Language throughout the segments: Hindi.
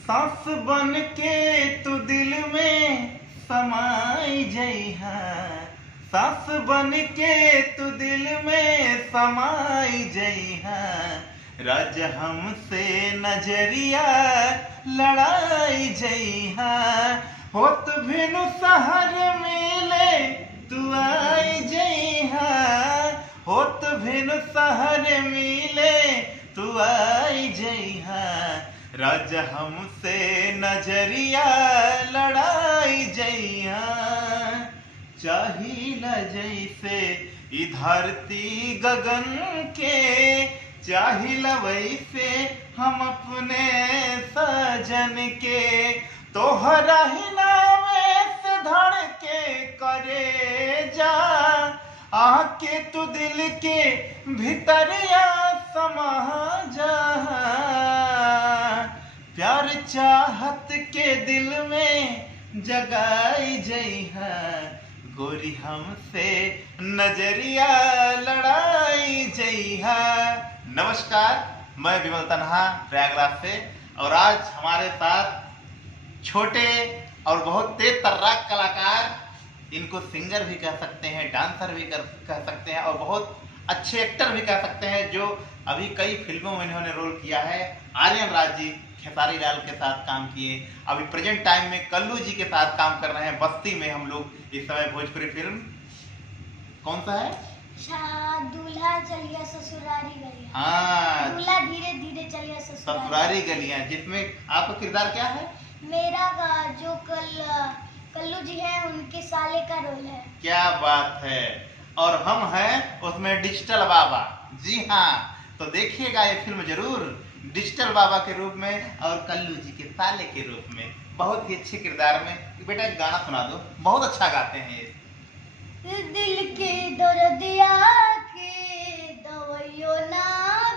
सांस बन के तू दिल में समाई जइहा, सांस बन के तू दिल में समाई जइहा। राज हमसे नजरिया लड़ाई जइहा, होत भिनु शहर मिले तू आई जइहा, होत भिनु शहर मिले तू आई जइहा। राज हमसे नजरिया लड़ाई जइहा। चाहिला जैसे ई धरती गगन के, चाहिला वैसे हम अपने सजन के। तोहरा ही नावे से धड़के करे जा, आके तू दिल के भीतरिया समा जा। प्यार चाहत के दिल में जगाई जइहा, गोरी हमसे नजरिया लड़ाई जइहा। नमस्कार, मैं विमल तन्हा प्रयागराज से, और आज हमारे साथ छोटे और बहुत तेज तर्राक कलाकार, इनको सिंगर भी कह सकते हैं, डांसर भी कह सकते हैं, और बहुत अच्छे एक्टर भी कह सकते हैं, जो अभी कई फिल्मों में इन्होंने रोल किया है। आर्यन राज जी खेसारी लाल के साथ काम किए, अभी प्रेजेंट टाइम में कल्लू जी के साथ काम कर रहे हैं। बस्ती में हम लोग इस समय भोजपुरी फिल्म कौन सा है, दूल्हा चलिया ससुरारी गलियां। हाँ, दूल्हा धीरे धीरे चलिया ससुरारी गलियां, जिसमें आपका किरदार क्या है? मेरा जो कल्लू जी है उनके साले का रोल है। क्या बात है। और हम हैं उसमें डिजिटल बाबा। जी हाँ, तो देखिएगा ये फिल्म जरूर, डिजिटल बाबा के रूप में और कल्लू जी के साले के रूप में, बहुत ही अच्छे किरदार में। बेटा एक गाना सुना दो, बहुत अच्छा गाते हैं ये। दिल के दर्दिया के दवाइयो ना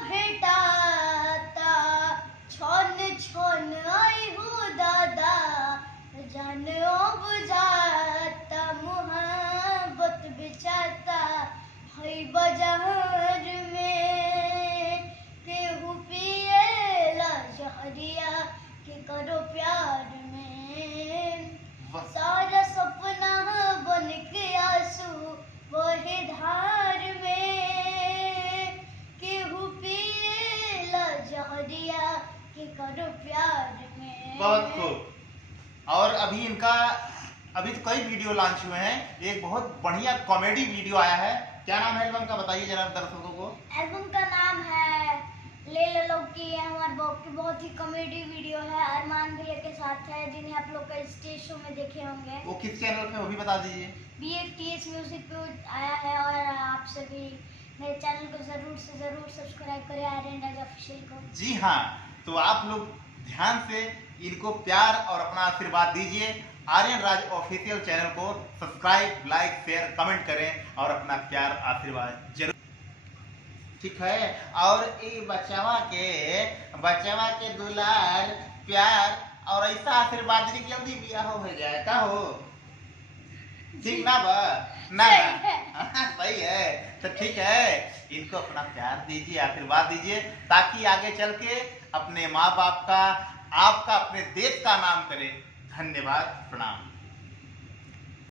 भेटाता, छोन छोन आई हो दादा जानो बुझाता, मुहब्बत बिचाता है बाजार में, केहू पिएला जहरिया के करो प्यार में, सारा सपना बन के आंसू बहे धार में, केहू पिएला जहरिया के करो प्यार में। बहुत खूब। और अभी तो कई वीडियो लॉन्च हुए हैं, एक बहुत बढ़िया कॉमेडी वीडियो आया है। क्या नाम है एल्बम का, बताइए जरा दर्शकों को। एल्बम का नाम है ले लो की, हमारे बाप की बहुत ही कॉमेडी वीडियो है, अरमान भैया के साथ है, जिन्हें आप लोग का स्टेज शो में देखे होंगे। वो किस चैनल पे, वो भी बता दीजिए। BFTS म्यूजिक पे आया है, और आप सभी मेरे चैनल को जरूर से जरूर सब्सक्राइब करें, आर्यन राज ऑफिशियल को। जी हाँ, तो आप लोग ध्यान से इनको प्यार और अपना आशीर्वाद दीजिए। आर्यन राज ऑफिशियल चैनल को सब्सक्राइब, लाइक, शेयर, कमेंट करें और अपना प्यार आशीर्वाद जरूर, ठीक है। और ये बचवा के दुलार प्यार और ऐसा आशीर्वाद दी, जल्दी बियाह हो जाए का हो, ठीक ना बा ना? सही है, तो ठीक है, इनको अपना प्यार दीजिए, आशीर्वाद दीजिए, ताकि आगे चल के अपने माँ बाप का, आपका, अपने देश का नाम करे। धन्यवाद, प्रणाम।